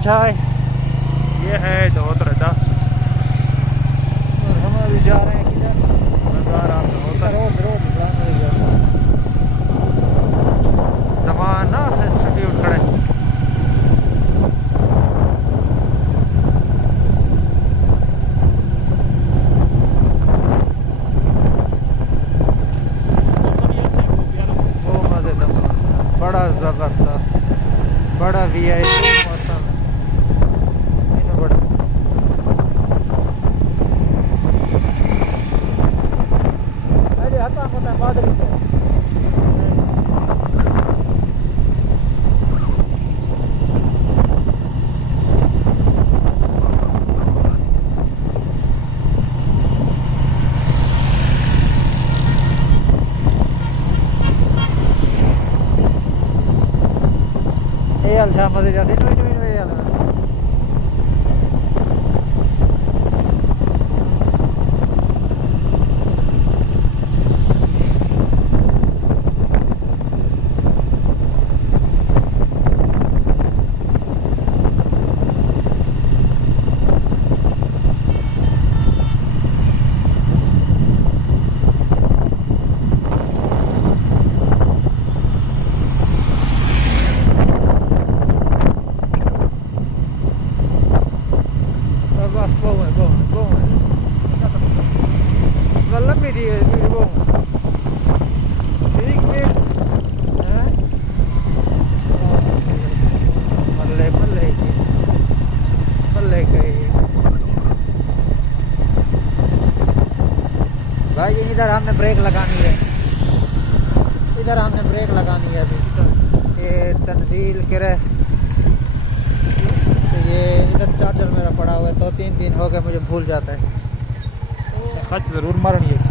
छाए। ये है धोतरदा और हम अभी जा रहे हैं किधर? नजारा धोतर रोड दमाना इंस्टीट्यूट खड़े। वो मजे दमा बड़ा जबरदस्त बड़ा वीआईपी मौसम है बड़ा। अरे हता पता बादरी के यार शाम मजे जाते नोई नोई नोई यार भाई इधर हमने ब्रेक लगानी है। इधर हमने ब्रेक लगानी है अभी। ये तंजील किरे तो ये इधर चार्जर मेरा पड़ा हुआ है। 2-3 दिन हो गए मुझे भूल जाता है। सच जरूर मारनी है।